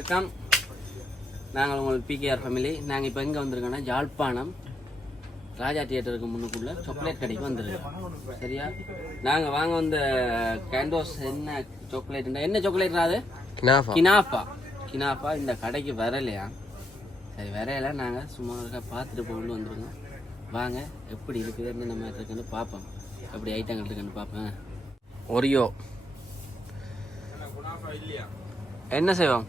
வணக்கம். நாங்கள் உங்கள் பிகேஆர் ஃபேமிலி. நாங்கள் இப்போ எங்கே வந்திருக்கோன்னா ஜாழ்ப்பாணம் ராஜா தியேட்டருக்கு முன்னுக்குள்ள சாக்லேட் கடைக்கு வந்துருக்கோம். சரியா? நாங்கள் வாங்க வந்த கேண்டோஸ் என்ன சாக்லேட், என்ன சாக்லேட்னா அது கினாஃபா. இந்த கடைக்கு வரலையா? சரி, வரையில நாங்கள் சும்மா இருக்கா பார்த்துட்டு போகணும்னு வந்துருக்கோம். வாங்க எப்படி இருக்குது, என்னென்ன மாதிரி இருக்குன்னு பார்ப்போம், எப்படி ஐட்டங்கள் இருக்குன்னு பார்ப்பேன். ஒரியோ என்ன செய்வோம்?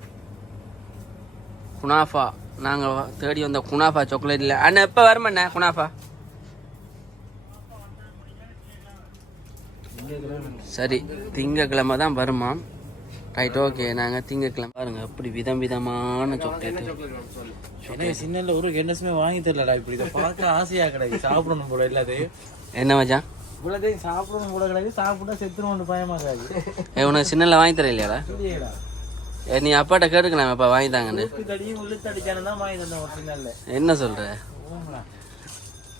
குனாஃபா. நாங்கள் தேடி வந்த குனாஃபா சாக்லேட் இல்லை அண்ணா. எப்போ வருமாண்ணே குனாஃபா? சரி, திங்கக்கிழமை தான் வருமாம். Right, okay. நாங்கள் திங்கக்கிழமை பாருங்க எப்படி விதம் விதமான சாக்லேட். சின்ன ஒரு கெண்டஸுமே வாங்கி தரலடா. இப்படி இதை பார்க்க ஆசையா கிடையாது, சாப்பிடணும் போல எல்லாத்தையும். என்ன மச்சான் இவ்வளோதையும் சாப்பிடணும் போல கிடையாது, சாப்பிட்டா செத்துணும் பயமாக்காது. உனக்கு சின்னல வாங்கி தர இல்லையாடா? நீ அப்பாட்ட கேட்டுக்கலாம், அப்பா வாங்கி தாங்கன்னு. என்ன சொல்ற?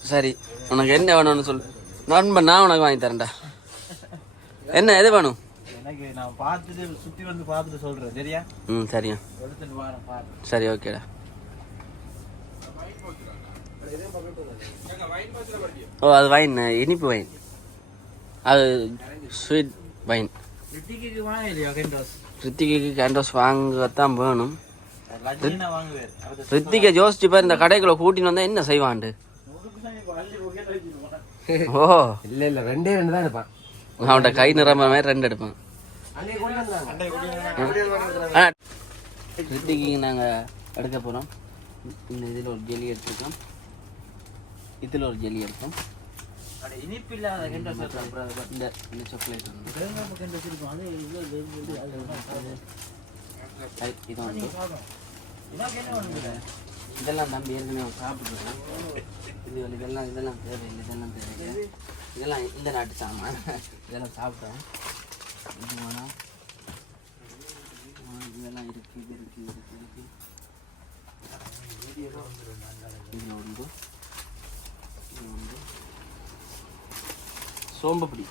சரி, உனக்கு என்ன வேணும்னு சொல்லு, நண்பன் நான் உனக்கு வாங்கி தரேன்டா. என்ன எது வேணும்? எனக்கு நான் பார்த்துட்டு சுற்றி வந்து பார்த்துட்டு சொல்றேன். சரியா? சரியா. சரி, ஓகேடா. ஓ, அது வைன், இனிப்பு வைன், அது ஸ்வீட் வைன். ரித்திக்கு கேண்டோஸ் வாங்கத்தான் வேணும். ரித்திகை யோசிச்சு பாரு, இந்த கடைக்குள்ள கூட்டின்னு வந்தா என்ன செய்வான்ட்டு. ஓ இல்ல ரெண்டே ரெண்டு தான் எடுப்பான். அவன்கிட்ட கை நிரம்ப மாதிரி 2 எடுப்பான். ரித்திக்கு நாங்க எடுக்க போறோம். இந்த இதில் ஒரு ஜெல்லி எடுத்துருக்கோம், இதில் ஒரு ஜெல்லி எடுப்போம். இனிப்பு இல்லாத இந்த சாக்லேட் இதெல்லாம் தம்பி ஏற்கனவே சாப்பிட்டுருக்கோம். இதெல்லாம் தேவையில்லை, இதெல்லாம் தேவையில்லை. இதெல்லாம் இந்த நாட்டு சாமான், இதெல்லாம் சாப்பிட்டோம். இது வேணாம், இதெல்லாம் இருக்கு, இது இருக்கு, இது இருக்கு. இது ஒன்று, சோம்பப்பொடி.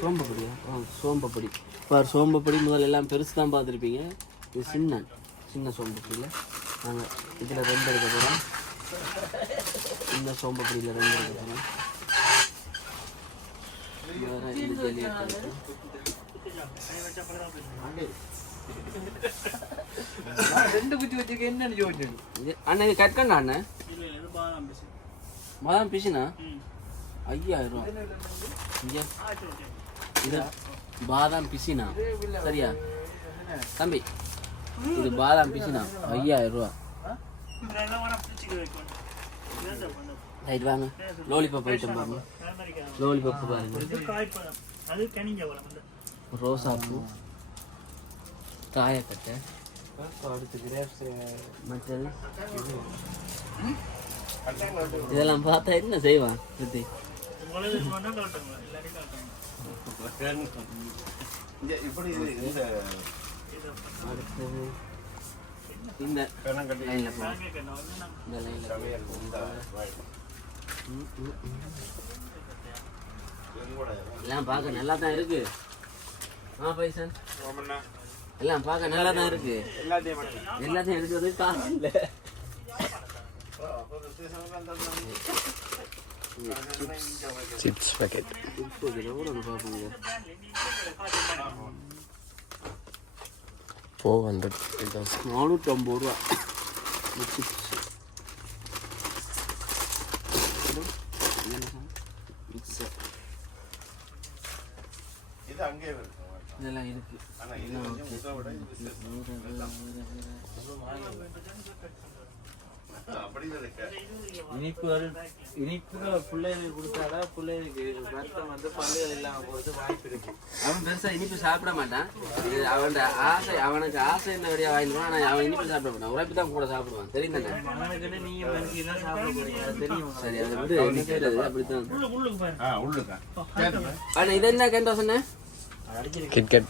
சோம்பப்பொடியா? சோம்பப்பொடி. பார், சோம்பப்பொடி முதல்ல எல்லாம் பெருசு தான் பார்த்துருப்பீங்க. இது சின்ன சோம்பப்பொடியில் நாங்கள் இதில் 2 எடுக்க போகிறோம். இந்த சோம்பப்பொடியில் 2 எடுக்க போகிறோம். வேறு இந்த ஜெல்லி அண்ணன் இது கட் பண்ணா அண்ணன்? பாதாம் பிசினா 5000 ரூபா. இது பாதாம் பிசினா. சரியா தம்பி? இது பாதாம் பிசினா 5000 ரூபா. ரைட், வாங்க. லோலிபாப் ஐட்டம் பாருங்க. லோலிபாப் பாருங்க. ரோசாப்பூ, காயக்கட்டை, மற்றது இதெல்லாம் பார்த்தா என்ன செய்வான் ரித்தி? இந்த எல்லாம் பார்க்க நல்லா தான் இருக்கு. பைசன் எல்லாம் பார்க்க நல்லா தான் இருக்கு. எல்லாத்தையும் எடுக்கிறது காசு இல்லை. சிப்ஸ் பாக்கெட் 450 ரூபா. இதெல்லாம் இருக்கு. இனிப்புகளை பிள்ளைகளுக்கு கொடுத்தாடா, பிள்ளைகளுக்கு ரத்தம் வந்து பல்லுகள் இல்லாம போறது வாய்ப்பு இருக்கு. அவன் பெருசா இனிப்பு சாப்பிட மாட்டான். அவன் ஆசை, அவனுக்கு ஆசை இந்த வழியா வாங்கிடுவான். ஆனா அவன் இனிப்பு சாப்பிட மாட்டான், உழைப்பு தான் கூட சாப்பிடுவான். தெரியும் தானே? அவனுக்குன்னு நீங்க மனுஷன் தான் சாப்பிட போறீங்க, அது தெரியும். சரி, அது வந்து அப்படித்தான். ஆனா இது என்ன கேண்டோஸ் என்ன? கிட்கட்.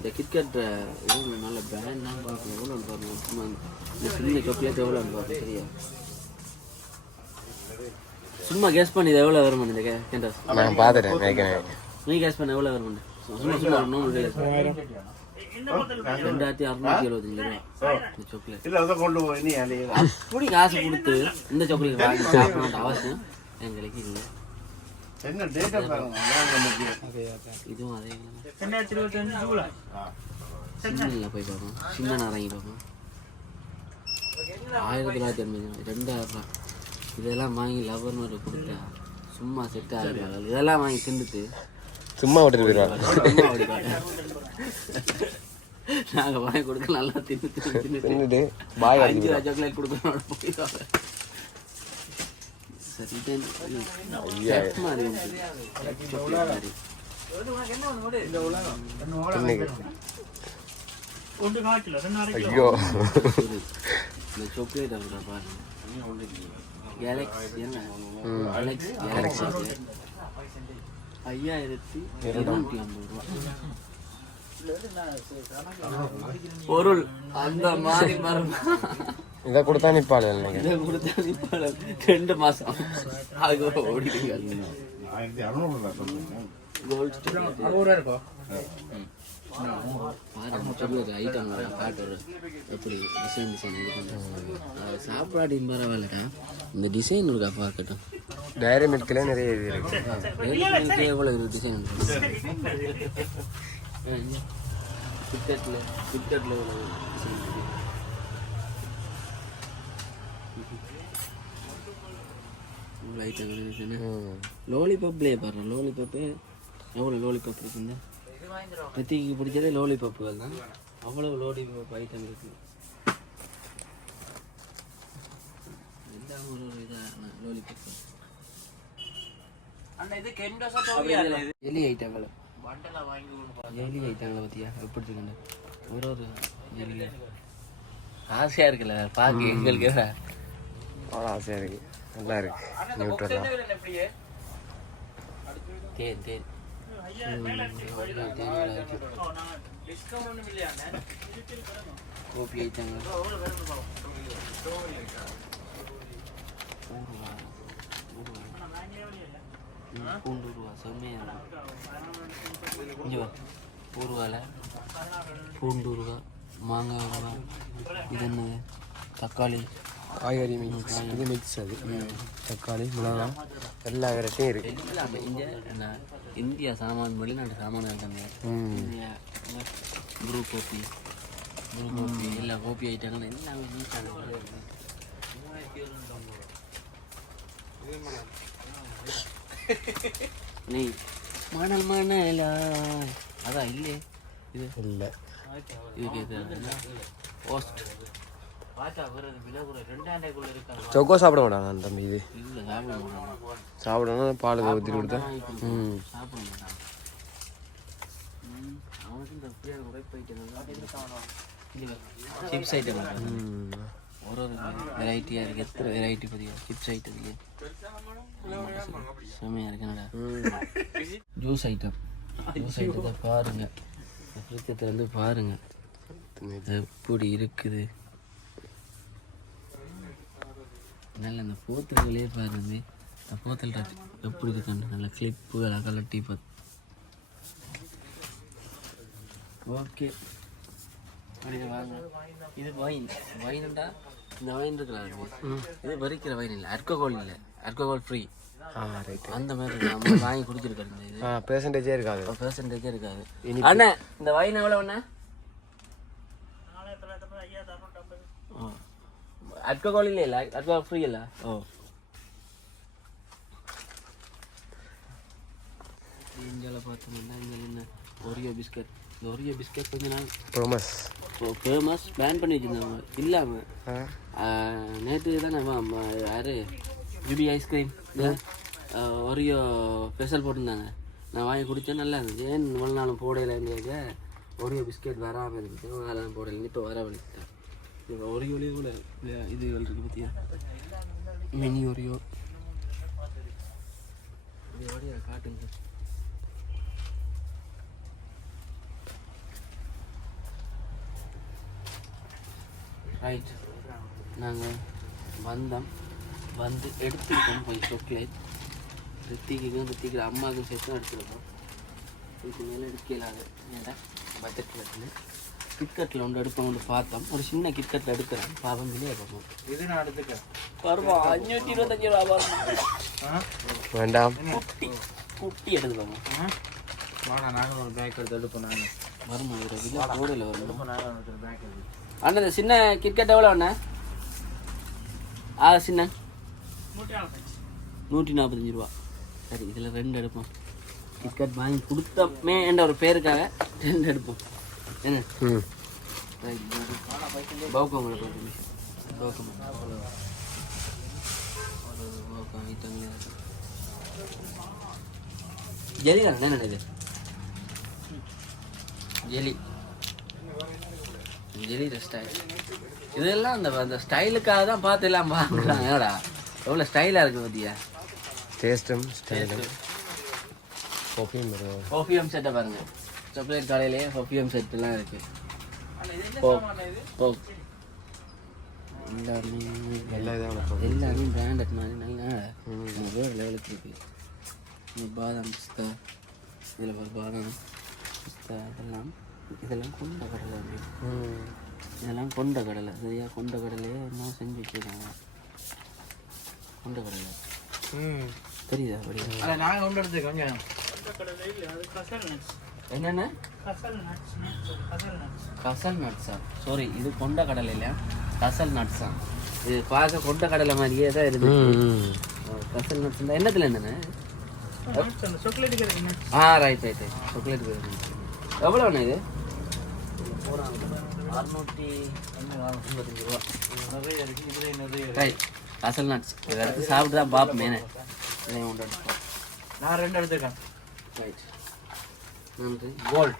இந்த கிட்கட் இது நல்ல பிராண்ட் தான் பார்க்கணும். எவ்வளோன்னு பாருங்க. சும்மா இந்த சின்ன சாக்லேட் எவ்வளோன்னு பார்க்கணும். சரியா? சும்மா கெஸ் பண்ணி இது எவ்வளோ வருமானு இந்த கேண்டோஸ்? நான் பார்த்துட்டேன். நீ கெஸ் பண்ண எவ்வளோ வருமானு? சும்மா சும்மா ஒன்றும் முடியாது. 2675 ரூபா இந்த சாக்லேட். இல்லை அதை கொண்டு போய் நீ அப்படி காசு கொடுத்து இந்த சாக்லேட் வாங்கி சாப்பிடணும் அவசியம் எங்களுக்கு இல்லை. என்ன டேட்டா பாருங்க. இதுவும் அதே 2025 ஜூலை. சின்ன போய் பார்ப்போம். சின்ன இறங்கி பார்ப்போம். 1980 2000 ரூபா. இதெல்லாம் வாங்கி லவர்னு ஒரு கொடுத்தா சும்மா செட் ஆகிடுவாங்க. இதெல்லாம் வாங்கி தின்னுட்டு சும்மா விட்டுட்டு போயிடுவாங்க. நாங்கள் வாங்கி கொடுக்க நல்லா தின்னுட்டு பாய் 5 ரூபா சாக்லேட் கொடுக்கணும் போயிடுவாங்க. சரி இது மாதிரி உண்டு. சாக்லேட் மாதிரி ஒன்று காட்டில் 2 ஐயோ இந்த சாக்லேட் அவரோட பாருங்க. கேலக்ஸி என்ன கேலக்ஸி 5250 ரூபா பொருள் அந்த மாதிரி இதை கொடுத்தா நிப்பாள் இதை கொடுத்தா 2 மாசம் அதுக்கு ஓடிட்டு 1600 கோல்ட் சாக்லேட் ஐட்டம் பாட்டு எப்படி டிசைன் இது பண்ணுறாங்க. சாப்பாடு பரவாயில்லடா, இந்த டிசைன் இருக்கா பார்க்கட்டும். டைரி மில்க்ல நிறைய இது இருக்கு. எவ்வளோ டிசைன் கிட்கட்டில் எவ்வளோ டிசைன் இருக்கு. இவ்வளோ ஐட்டங்கள் இருக்குன்னு லோலிபப்லேயே பாருங்க. லோலிபப்பு எவ்வளோ லோலிபப் இருக்குங்க. பிரத்திக்கு பிடிச்சதே லோலிபப்புகள் தான். அவ்வளோ லோலிபப் ஐட்டம் இருக்குது. எல்லாம் ஒரு இதாக லோலிபப்பு எலி ஐட்டங்கள் எலி ஐட்டங்களை பற்றியா எப்படி இருக்குங்க. ஒரு எலி ஆசையாக இருக்குல்ல பார்க்க எங்களுக்கு. அவ்வளோ ஆசையாக இருக்கு. நல்லா இருக்கு. நியூட்ரலாக தேன் தேன் கோபி ஐட்டங்கள் பூண்டு ரூபா செம்மையாக ஊறுகால பூண்டு ரூபா மாங்காய் ரூபா. இது என்னது தக்காளி காய்கறி மிக்ஸ். இது மிக்ஸ். அது தக்காளி மிளகா எல்லா வெரைட்டியும் இருக்கு. இந்தியா சாமான் வெளிநாட்டு சாமான்கள் தானே. ப்ரூ கோபி எல்லா கோபி ஐட்டங்கள் எல்லாமே நீட்டான. நீ மணல் மணலா அதான் இல்லையே இது இல்லை இதுக்கு இது போஸ்ட் சொக்கோ சாப்பிட மாட்டாங்க அந்த தம்பி. இது இல்லை சாப்பிட மாட்டாங்க. சாப்பிடணும் பால் ஊற்றி கொடுத்தா. சாப்பிட மாட்டாங்க. அவனுக்கு இந்த சிப்ஸ் ஐட்டம் ஒரு வெரைட்டியாக இருக்குது. எத்தனை வெரைட்டி பார்த்தீங்க சிப்ஸ் ஐட்டத்துக்கு செம்மையாக இருக்குண்ணா. ஜூஸ் ஐட்டத்தை பாருங்கள். ஃப்ரிட்ஜத்தில் வந்து பாருங்கள் எப்படி இருக்குது. நல்ல இந்த போத்தல்களே பாருங்க. இந்த போத்தல் எப்படி இருக்குன்னு நல்ல கிளிப்புகளை கலட்டி பார்த்து. ஓகே அப்படியே வாங்க. இது வைனுண்டா இந்த வைன் இருக்கிறாங்க. இது வரிக்கிற வைன் இல்லை, ஆல்கஹால் இல்லை, ஆல்கஹால் ஃப்ரீ. ரைட். அந்த மாதிரி நம்ம வாங்கி குடிச்சிருக்கோம். இது பெர்சன்டேஜே இருக்காது. பெர்சன்டேஜே இருக்காது. அண்ணா இந்த வைன் எவ்வளோ அண்ணா? ஆல்கஹால் இல்லை, ஆல்கஹால் ஃப்ரீ இல்லை. இந்தியாவில் பார்த்தோம்னா இங்கே என்ன ஒரியோ பிஸ்கட். இந்த ஒரியோ பிஸ்கட் கொஞ்ச நாள் ஃபேமஸ் பேன் பண்ணி வச்சுருந்தாங்க. இல்லாமல் நேற்று தானே யார் ஜிபி ஐஸ்கிரீம் ஒரியோ ஸ்பெஷல் போட்டிருந்தாங்க. நான் வாங்கி குடித்தேன், நல்லா இருந்துச்சு. ஏன் இவ்வளோ நாளும் போடையில ஒரியோ பிஸ்கெட் வராமல் இருந்துச்சு. அதெல்லாம் போடலை, இப்போ வர வலிக்கிட்டேன். இப்போ ஒரியோலேயே கூட இதுகள் இருக்குது பார்த்தியா, மினி ஒரியோ. இது காட்டுங்க. ரைட், நாங்கள் வந்து எடுத்துருக்கோம் கொஞ்சம் சாக்லேட். ரித்திக்கு அம்மாவுக்கும் சேர்த்து எடுத்துருக்கோம். இதுக்கு மேலே எடுக்கலாது ஏன்டா பட்ஜெட்டில் கிட்கட்டில் ஒன்று எடுப்போம்னு பார்த்தோம். ஒரு சின்ன கிட்கட்டில் எடுக்கிறேன் பாவம் வெளியே பார்ப்போம். இது நான் எடுத்துக்கிறேன். வருமா 525 ரூபா வருமா? வேண்டாம், குட்டி எடுத்துக்கோங்க. வாடா நாங்கள் ஒரு பேக் எடுத்து எடுப்போம். நாங்கள் வருமா 20 கிலோ கோடையில் வரும். நாங்கள் ஒரு பேக் எடுத்து அண்ணா இந்த சின்ன கிட்கட் எவ்வளோ அண்ணா? சின்ன 145 ரூபா. சரி இதில் 2 எடுப்போம். கிட்கட் வாங்கி கொடுத்தமே என்ற ஒரு பேருக்காக 2 எடுப்போம். என்ன பவுக்கம் பவுக்கம் ஜெலி தானே என்ன இது? ஜெலி ஜெலி ஸ்டைல் இதெல்லாம் அந்த ஸ்டைலுக்காக தான் பார்த்து எல்லாம் பார்க்குறாங்க. ஏடா எவ்வளோ ஸ்டைலாக இருக்குது பார்த்தியா? டேஸ்ட்டும் ஸ்டைலும். பர்ஃப்யூம் செட்டை பாருங்க. சாக்லேட் கடையிலேயே பர்ஃப்யூம் செட்டுலாம் இருக்குது. எல்லாமே பிராண்டட் மாதிரி நல்லா வேறு லெவலுக்கு இருக்குது. இந்த பாதாம் பிஸ்தா, இதில் ஒரு பாதாம் பிஸ்தா இதெல்லாம் கொண்ட கடலை. இதெல்லாம் கொண்ட கடலை. சரியா கொண்ட கடலையே என்ன செஞ்சு வச்சுருக்காங்க. கொண்ட கடலை தெரியுதா? அப்படியா நாங்கள் கொண்டு எடுத்துக்கோங்க. என்னென்ன கசல் நட்ஸா? சாரி, இது கொண்ட கடலை இல்லையா, கசல் நட்ஸா? இது பார்க்க கொண்ட கடலை மாதிரியே தான் இருக்குது. கசல் நட்ஸ் என்னத்தில் என்னென்ன? Right right right chocolate. எவ்வளோண்ணா இது? 685 ரூபா. நிறைய இருக்குது. இதுலேயே நிறைய இருக்குது. Right ghazal nuts. இதை எடுத்து சாப்பிட்டு தான் பார்ப்போம். இதையும் கொண்டு எடுப்போம். நான் 2 எடுத்துருக்கேன். ரைட் நன்றி. கோல்ட்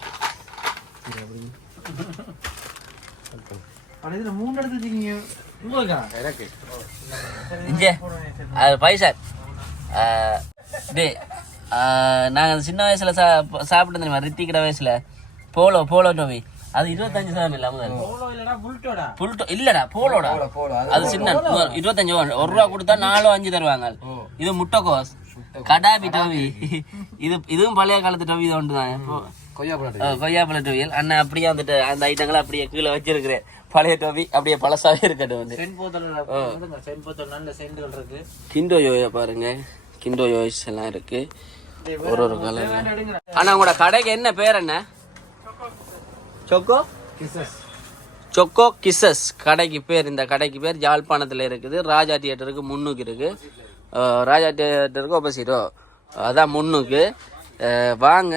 அது இதில் 3 எடுத்துருக்கீங்க. உங்களுக்கா? எனக்கு இங்கே அது பைசா டே நாங்கள் சின்ன வயசில் சாப்பிட்டு தெரியுமா? ரித்திக்கிற வயசில் போலோ டோவி அது 25 இல்லாமல் புல்டோ இல்லடா போலோடா. அது சின்ன 25 1 ரூபா கொடுத்தா 4 5 தருவாங்க. இது முட்டைக்கோஸ் கடாபி டோவி. இதுவும் பழைய காலத்து டோவி தான். ஒன்று தான் கொய்யாப்பழ டோவியல். அண்ணன் அப்படியே வந்துட்டு அந்த ஐட்டங்களை அப்படியே கீழே வச்சிருக்கிறேன். பழைய டோவி அப்படியே பழசாவே இருக்கட்டும். வந்து கிண்டோ யோயா பாருங்க. கிண்டோ யோய்ஸ் எல்லாம் இருக்கு ஒரு கலர். ஆனா உங்களோட கடைக்கு என்ன பேர்? என்ன சொக்கோ கிசஸ் கடைக்கு பேர். இந்த கடைக்கு பேர் யாழ்ப்பாணத்தில் இருக்குது. ராஜா தியேட்டருக்கு முன்னுக்கு இருக்கு. ராஜா தியேட்டருக்கு ஆப்போசிட்டோ அதான் முன்னுக்கு. வாங்க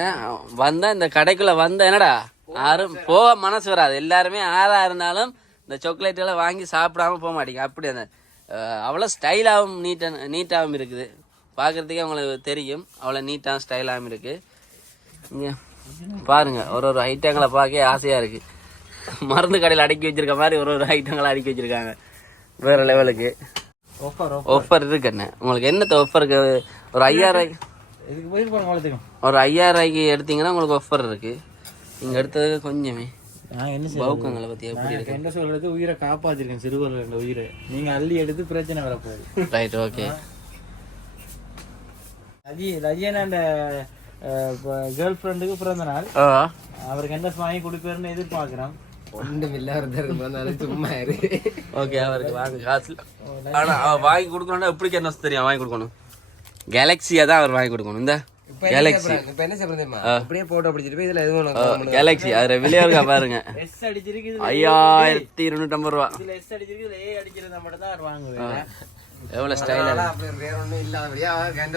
வந்தால் இந்த கடைக்குள்ளே வந்த என்னடா யாரும் போக மனசு வராது. எல்லாருமே ஆறாக இருந்தாலும் இந்த சாக்லேட்டுகளை வாங்கி சாப்பிடாம போக மாட்டேங்க. அப்படி அந்த அவ்வளோ ஸ்டைலாகவும் நீட்டாகவும் இருக்குது. பார்க்குறதுக்கே உங்களுக்கு தெரியும் அவ்வளோ நீட்டாகவும் ஸ்டைலாகவும் இருக்குது. இங்கே பாருங்கள் ஒரு ஐட்டங்களை பார்க்க ஆசையாக இருக்குது. மருந்து கடையில் அடுக்கி வச்சிருக்க மாதிரி ஒரு ஐட்டங்களை அடுக்கி வச்சுருக்காங்க. வேறு லெவலுக்கு ஆஃபர் இருக்குண்ணே. உங்களுக்கு என்னத்த ஆஃபருக்கு? ஒரு 5000 ஒரு 5000 ரூபாய்க்கு எடுத்தீங்கன்னா உங்களுக்கு ஆஃபர் இருக்குது. நீங்கள் எடுத்தது கொஞ்சமே பவுக்கங்களை பற்றி எப்படி இருக்கு? என்ன சொல்றது, உயிரை காப்பாற்றிருக்கேன். சிறுவர்கள் உயிரை நீங்கள் அள்ளி எடுத்து பிரச்சனை வரப்போகுது. Right okay. ரஜியன் அந்த கேர்ள் ஃப்ரெண்டுக்கு பிறந்த நாள். அவருக்கு என்ன வாங்கி கொடுப்பாருன்னு எதிர்பார்க்குறோம். ஒன்றும் இல்லாத சும்மா ஓகே அவருக்கு வாங்க காசு. ஆனால் வாங்கி கொடுக்கணும்னா எப்படி என்ன தெரியும் வாங்கி கொடுக்கணும்? கேலக்ஸியா தான் அவர் வாங்கி கொடுக்கணும். இந்த கேலக்ஸி இப்போ என்ன சொல்றேன் அப்படியே போட்டோ பிடிச்சிட்டு போய் இதில் எதுவும் கேலக்ஸி அதில் விலையா பாருங்க. எஸ் அடிச்சிருக்கு 5250 ரூபா. இதில் எஸ் அடிச்சிருக்கு. இதில் ஏ அடிக்கிறதா மட்டும் தான் அவர் வாங்குவேன். எவ்வளோ ஸ்டைலாக வேற ஒன்றும் இல்லாதபடியா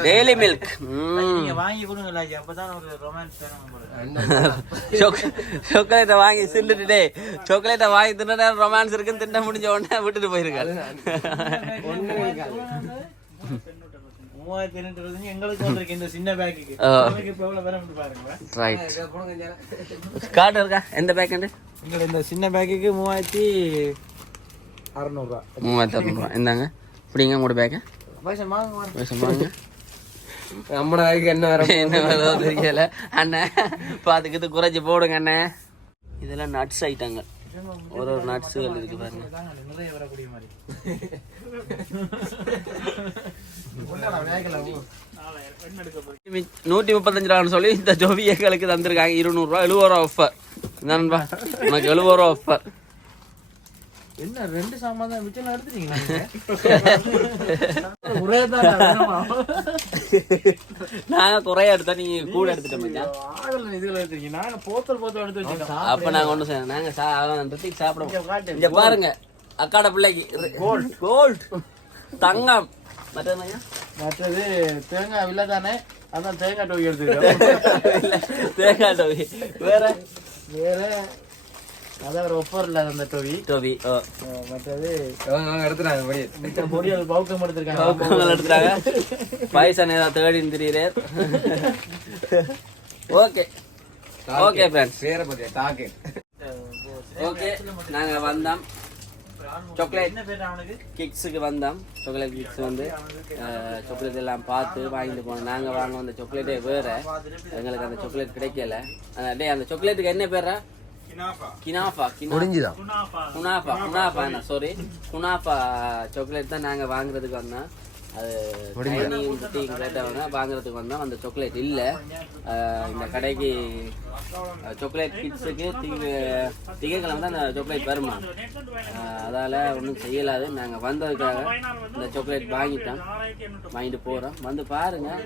டெய்லி மில்க் நீங்கள் வாங்கி கொடுங்க. அப்பதான் ஒரு ரொமான்ஸ் சாக்லேட்டை வாங்கி தின்னுட்டு சாக்லேட்டை வாங்கி தின்னுட்டு ரொமான்ஸ் இருக்குன்னு தின்ன முடிஞ்ச உடனே விட்டுட்டு போயிருக்காரு. 3000 எங்களுக்கு வந்திருக்கு இந்த சின்ன பேக்குக்கு. கார்டு இருக்கா? எந்த பேக்கெண்டு? எங்களுக்கு இந்த சின்ன பேக்குக்கு 3600 ரூபா. 3600 இந்தாங்க இப்படிங்க உங்களோட பேக்கை வாங்க. நம்ம என்ன என்ன தெரியல அண்ணன் பார்த்துக்கிட்டு குறைச்சி போடுங்க அண்ணன். இதெல்லாம் நட்ஸ் ஐட்டங்கள். ஒரு நட்ஸுகள் இருக்கு பாருங்க. நிறைய வரக்கூடிய மாதிரி 135 ரூபான்னு சொல்லி இந்த ஜோவி எங்களுக்கு தந்திருக்காங்க. 200 ரூபா 70 ரூபா ஆஃபர். நண்பா உனக்கு 70 ரூபா ஆஃபர். என்ன 2 சாமான் தான் மிச்சம் எடுத்துட்டீங்களா? நாங்க குறைய எடுத்தா நீங்க கூட எடுத்துட்ட மச்சான். இதுல எடுத்துட்டீங்க. நாங்க போத்தல் எடுத்து வச்சிருக்கோம். அப்ப நாங்க ஒண்ணு செய்யணும். நாங்க சாப்பிடுவோம். இங்க பாருங்க அக்காட பிள்ளைக்கு கோல்ட் தங்கம். மற்றது தேங்காய் வில்ல தானே, அதான் தேங்காய் டோவி எடுத்துக்கிட்டோம். தேங்காய் டோவி வேற அதான் ஒரு ஒப்பர் இல்ல அந்த டோவி. மற்றது எடுத்துறாங்க பொரியல் பவுக்கம் எடுத்திருக்காங்க. எடுத்துறாங்க. பைசா நேரா தேடின்னு திரியறே. Okay okay friends. வேற பத்தியா டாக்கே. ஓகே நாங்க வந்தோம் சாக்லேட் என்ன பேர் அவனுக்கு? கிக்ஸுக்கு வந்தோம். சாக்லேட் கிக்ஸ் வந்து சாக்லேட் எல்லாம் பார்த்து வாங்கிட்டு போனோம். நாங்கள் வாங்க வந்த சாக்லேட்டே வேற, எங்களுக்கு அந்த சாக்லேட் கிடைக்கல. டே அந்த சாக்லேட்டுக்கு என்ன பேரா? கினாஃபா. முடிஞ்சுதான். குனாஃபா சாரி குனாஃபா சாக்லேட் தான் நாங்கள் வாங்குறதுக்கு வந்தோம். அது டைனியும் கேட்டவங்க வாங்குறதுக்கு வந்தோம். அந்த சாக்லேட் இல்லை. இந்த கடைக்கு சாக்லேட் கிட்ஸுக்கு திங்கக்கிழமை தான் அந்த சாக்லேட் வருமா, அதால் ஒன்றும் செய்யலாது. நாங்கள் வந்ததுக்காக இந்த சாக்லேட் வாங்கிட்டு போகிறோம். வந்து பாருங்கள்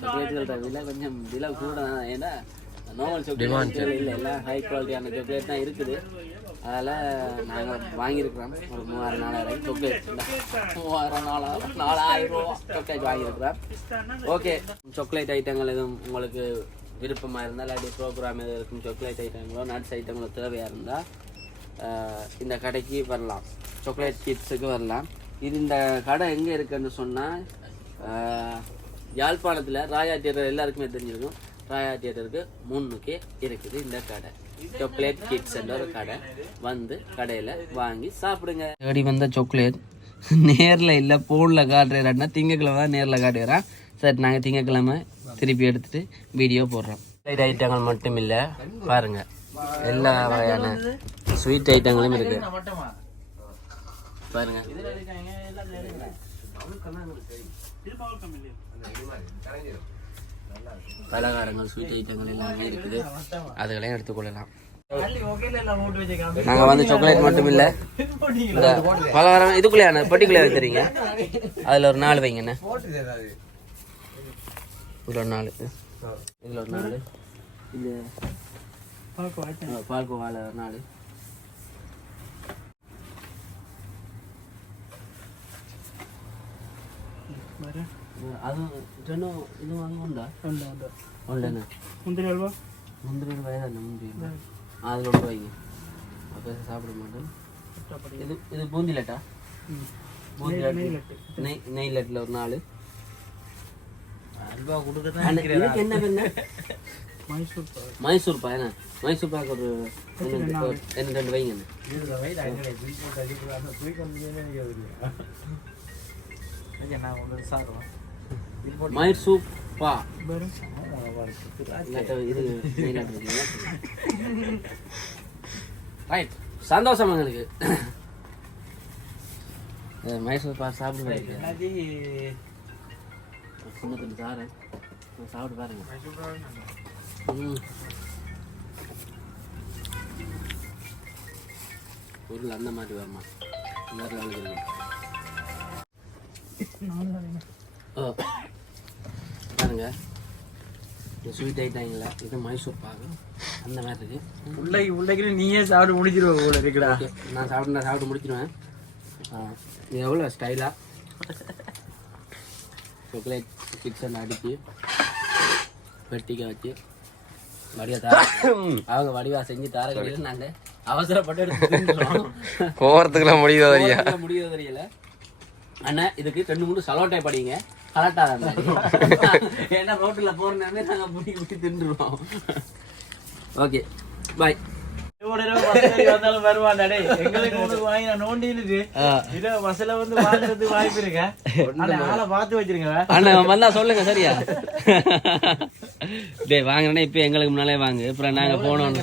சாக்லேட்டுகளோட விலை கொஞ்சம் விலை கூட தான். ஏன்னா நார்மல் சாக்லேட் இல்லை, எல்லாம் ஹை குவாலிட்டியான சாக்லேட் தான் இருக்குது. அதனால் நாங்கள் வாங்கியிருக்கிறோம் ஒரு 3000-4000 சாக்லேட். 3000-4000 ரூபா சாக்லேட் வாங்கியிருக்கிறோம். ஓகே சாக்லேட் ஐட்டங்கள் எதுவும் உங்களுக்கு விருப்பமாக இருந்தால் இல்லாட்டி ப்ரோக்ராம் எதுவும் இருக்கும், சாக்லேட் ஐட்டங்களோ நட்ஸ் ஐட்டங்களோ தேவையாக இருந்தால் இந்த கடைக்கு வரலாம். சாக்லேட் கிட்ஸுக்கு வரலாம். இது இந்த கடை எங்கே இருக்குன்னு சொன்னால் யாழ்ப்பாணத்தில் ராயா தியேட்டர் எல்லாருக்குமே தெரிஞ்சிருக்கும். ராயா தியேட்டருக்கு முன்னுக்கே இருக்குது இந்த கடை. சாக்லேட் கிட்ஸ் என்ற ஒரு கடை. வந்து கடையில் வாங்கி சாப்பிடுங்க. தேடி வந்த சாக்லேட் நேரில் இல்லை ஃபோனில் காட்டுறேன்னா திங்கக்கிழமை தான் நேரில் காட்டுகிறேன். சரி நாங்கள் திங்கக்கிழமை திருப்பி எடுத்துகிட்டு வீடியோ போடுறோம். ஸ்வீட் ஐட்டங்கள் மட்டும் இல்லை பாருங்க, எல்லா வகையான ஸ்வீட் ஐட்டங்களும் இருக்குது பாருங்க. பலகாரங்கள் ஸ்வீட் ஐட்டங்கள் எல்லாமே இருக்குது, அதுகளையும் எடுத்துக்கொள்ளலாம். நாங்கள் வந்து சாக்லேட் மட்டும் இல்லை, இந்த பலகாரம் இதுக்குள்ளே பர்டிகுலர் வைக்கிறீங்க. அதில் ஒரு 4 வைங்கண்ணே. இதில் ஒரு 4, இதில் ஒரு 4, இது பால்கோவாவில் ஒரு 4. அதுவும் ரெண்டும் இதுவும் அதுவும் உண்டா? உண்டுண்ணே. முந்திரி வயதாண்ணே முந்திரி. அதில் ஒன்று வைங்க, அப்போ சாப்பிட மாட்டேன். இது பூந்தி லட்டா? பூந்தி லட்டு நெய் லட்டில் ஒரு 4. இதுக்கு என்ன பண்ண? மைசூர் பா. என்ன மைசூர் பாக்கு ஒரு 2 வைங்க. மைசூர் பா இது ரைட். சந்தோஷம் எங்களுக்கு. மைசூர் பா சாப்பிடுவேன். சாரேன் சாப்பிட்டு பாருங்க. பொருள் அந்த மாதிரி வருமா? பாருங்க ஸ்வீட் ஐட்டங்களா, இது மைசூர் பாகு அந்த மாதிரி இருக்கு. உள்ளே நீயே சாப்பிட்டு முடிச்சிருவோம் போல இருக்குடா. நான் சாப்பிட்டு முடிச்சிடுவேன். இது எவ்வளோ ஸ்டைலாக சாக்லேட் கிட்ஸை அடித்து வெட்டிக்க வச்சு வடிவா தார அவங்க வடிவா செஞ்சு தார கடையில் நாங்கள் அவசரப்பட்டு எடுத்து போகிறதுக்குலாம் முடியாது தெரியல. அண்ணா இதுக்கு 2-3 சலோட்டை படிங்க கரெக்டாக. ஏன்னா ரோட்டில் போகிறனாலே நாங்கள் பிடிக்கி தின்றுவோம். Okay bye. வந்தாலும் வருவாண்டே எங்களுக்கு வாங்கி நான் நோண்டிட்டு இதை மசாலா வந்து வாங்குறதுக்கு வாய்ப்பு இருக்கேன். ஆளை பார்த்து வச்சிருங்க. அண்ணா வந்தா சொல்லுங்க சரியா? டே வாங்கினா இப்ப எங்களுக்கு முன்னாலே வாங்க, அப்புறம் நாங்க போனோம்.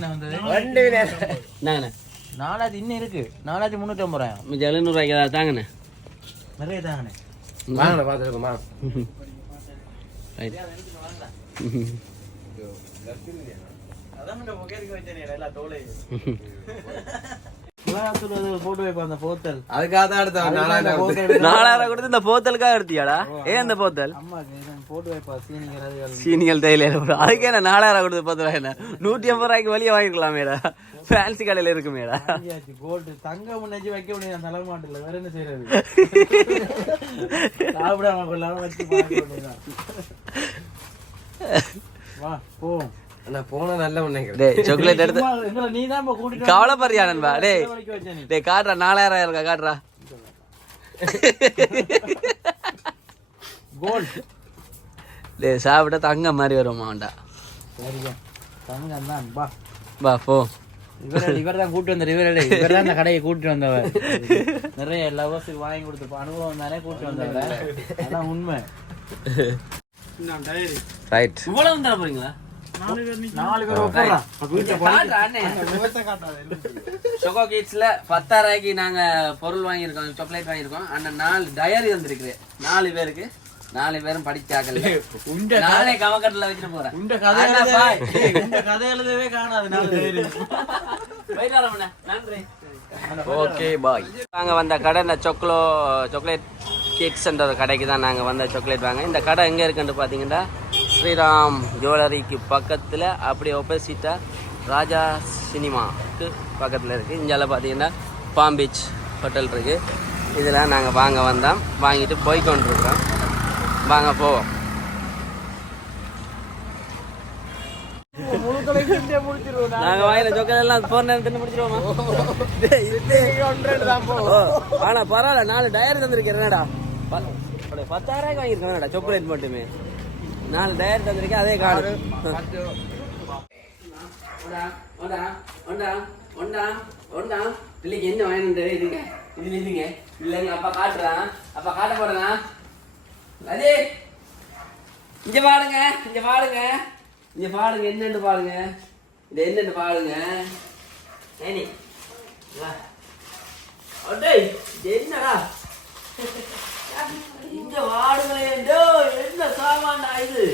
நாலாவது இன்னும் இருக்கு. 4350 ரூபாய். 700 ரூபாய்க்கு தாங்கண்ணே. நிறைய தாங்கண்ணே. வாங்கண்ணே பார்த்துருக்கோமா? ரைட். அதான் இந்த பொக்கேருக்கு வச்சேனே எல்லா தோலையும். போட்டு வைப்பேன் அந்த போத்தல். அதுக்காக தான் எடுத்தேன். 4000 கொடுத்து இந்த போத்தலுக்காக எடுத்தியாடா? ஏன் இந்த போத்தல்? அம்மா போட்டு வைப்பா சீனிகள் சீனிகள் தையில அதுக்கு என்ன 4000 கொடுத்து 10 ரூபாய் என்ன 150 ரூபாய்க்கு வெளியே வாங்கிக்கலாமேடா. ஃபேன்சி கடையில இருக்குமேடா. கோல்டு தங்கம் முன்னாடி வைக்க முடியாது அந்த அளவு மாட்டல. வேற என்ன செய்யறது? சாப்பிடாம கொள்ளாம வச்சு பாக்கணும். வா போ. நான் போன நல்ல நினைக்கிறேன். டேய் சாக்லேட் எடுத்து எங்கல நீ தான் கூட்டிட்டு கவலைப்படுறியா நண்பா? டேய் டேய் காட்றா 4000 இருக்கா காட்றா. கோல்ட். டேய் சாப்பிட்டா தங்கம் மாதிரி வருமாண்டா. சரிங்க. தங்கம் தான் வா. வா போ. இவர் தான் கூட்டி வந்தார். இவர் தான் இந்த கடையை கூட்டி வந்தவர். நிறைய லவர்ஸுக்கு வாங்கி கொடுத்து அனுபவம் தானே கூட்டி வந்தவர். அதான் உண்மை. ரைட். இவ்வளவு தர போறீங்களா? 4 பேர் உட்கார்றா. சொகோ கிட்ஸ்ல 10,000 ரூபாய்க்கு நாங்க பொருள் வாங்கியிருக்கோம், சாக்லேட் வாங்கியிருக்கோம். ஆனா 4 டயரி வந்திருக்கு 4 பேருக்கு. 4 பேரும் படிச்சாக்கல. நானே கவக்கட்டில் வச்சுட்டு போறேன். உண்ட கதை எழுதவே காணாது 4 பேரு. நன்றி. Okay bye. நாங்க வந்த கடை இந்த சாக்லேட் கேக்ஸ்ன்ற கடைக்கு தான் நாங்கள் வந்த சாக்லேட் வாங்க. இந்த கடை எங்கே இருக்குன்னு பார்த்தீங்கன்னா ஸ்ரீராம் ஜுவல்லரிக்கு பக்கத்தில் அப்படியே ஆப்போசிட்டாக ராஜா சினிமாவுக்கு பக்கத்தில் இருக்குது. இங்கெல்லாம் பார்த்தீங்கன்னா பாம் பீச் ஹோட்டல் இருக்குது. இதெல்லாம் நாங்கள் வாங்க வந்தோம், வாங்கிட்டு போய்கொண்டிருக்கிறோம். வாங்க போவோம். நாங்கள் வாங்கின சாக்லேட் எல்லாம் போன நேரம் தின்னு முடிச்சிருவோமா? ஆனா பரவாயில்ல, 4 டயர் தந்திருக்கேன். என்னடா 10,000 ரூபாய்க்கு வாங்கியிருக்கேன் சாக்லேட் மட்டுமே. 4 டயர் தந்திருக்கேன். அதே கார்டு பிள்ளைக்கு என்ன வாங்கிட்டு இதுங்க இதுல இதுங்க இல்லைங்க. அப்பா காட்டுறான், அப்பா காட்ட போறேன். அதே இங்க பாருங்க, இங்க பாருங்க, இங்க பாருங்க, என்னன்னு பாருங்க, இது என்னன்னு பாருங்க. ஏனி வா அடே என்னடா இங்க வாடுங்களே. என்ன சாமான்டா இது?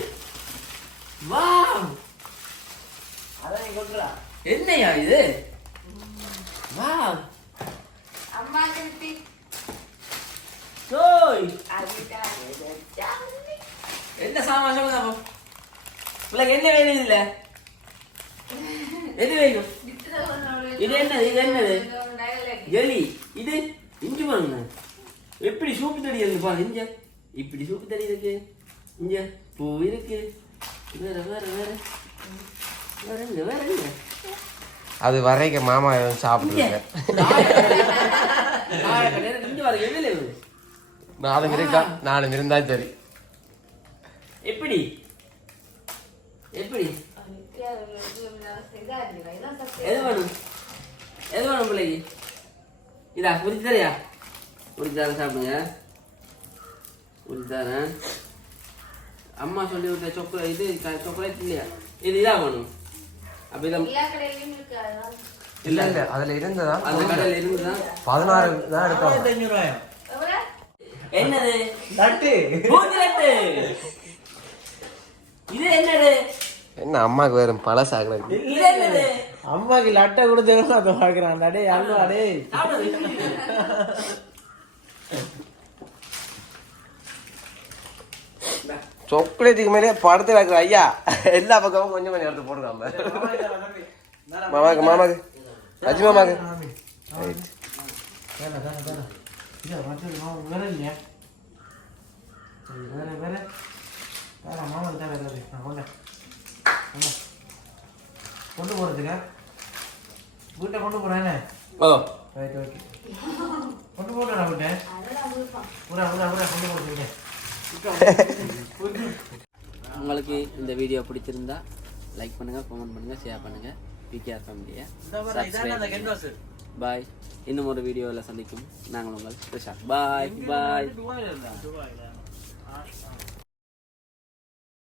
வா அதான் கொண்டுறா. என்னையா இது? வா அம்மா திருப்பி சோய் அதுதான் என்ன சாமான் சொல்லுங்க அப்போ. உங்களுக்கு என்ன வேணும்? இல்ல எது வேணும்? இது என்னது? இது என்னது? எலி. இது இஞ்சி பாருங்க, எப்படி சூப்பு தடி இருக்கு பாருங்க. இங்க இப்படி சூப்பு தடி இருக்கு, இங்க பூ இருக்கு, வேற வேற வேற வேற இங்க வேற இங்க அது வரைக்க மாமா சாப்பிடுங்க. இங்க பாருங்க எதுல இருக்கு? 4 இருக்கா? 4 இருந்தா சரி. எப்படி எப்படி எது வேணும்? எது வேணும் பிள்ளைக்கு? இதா உரிச்சு தரையா? உரிச்சு தர சாப்பிடுங்க. உரிச்சு தரேன். அம்மா சொல்லி விட்ட சாக்லேட். இது சாக்லேட் இல்லையா? இது இதா வேணும். அப்ப இதான் இல்ல இல்ல அதுல இருந்ததா? அந்த கடையில இருந்துதான் 16 தான் எடுத்தாங்க. 500 என்னது? லட்டு. பூந்தி லட்டு. இது என்னது? என்ன அம்மாக்கு வேற பழசாகல. இது என்னது? அம்மாக்கு லட்டை கொடுத்து அதை பாக்குறான். அடே அல்வா அடே. சாக்லேட்டுக்கு மேலே படுத்து வைக்கிற ஐயா. எல்லா பக்கமும் கொஞ்சம் கொஞ்சம் எடுத்து போடுறாம. மாமாக்கு மாமாக்கு அஜி மாமாக்கு ரைட். வேற இல்லையா? வேற வேற வேற மாமாக்கு தான் வேற நான் கொண்டு போறதுக்கா வீட்டை கொண்டு போறேன். ஓ ரைட் ஓகே கொண்டு போறேன் வீட்டை பூரா பூரா பூரா கொண்டு போறதுக்கேன். உங்களுக்கு இந்த வீடியோ பிடிச்சிருந்தா லைக் பண்ணுங்க, கமெண்ட் பண்ணுங்க, ஷேர் பண்ணுங்க. பிகேஆர் ஃபேமிலியை சப்ஸ்கிரைப். பாய். இன்னும் ஒரு வீடியோவில் சந்திக்கும் நாங்கள் உங்கள் ரிஷாத். பாய் பாய்.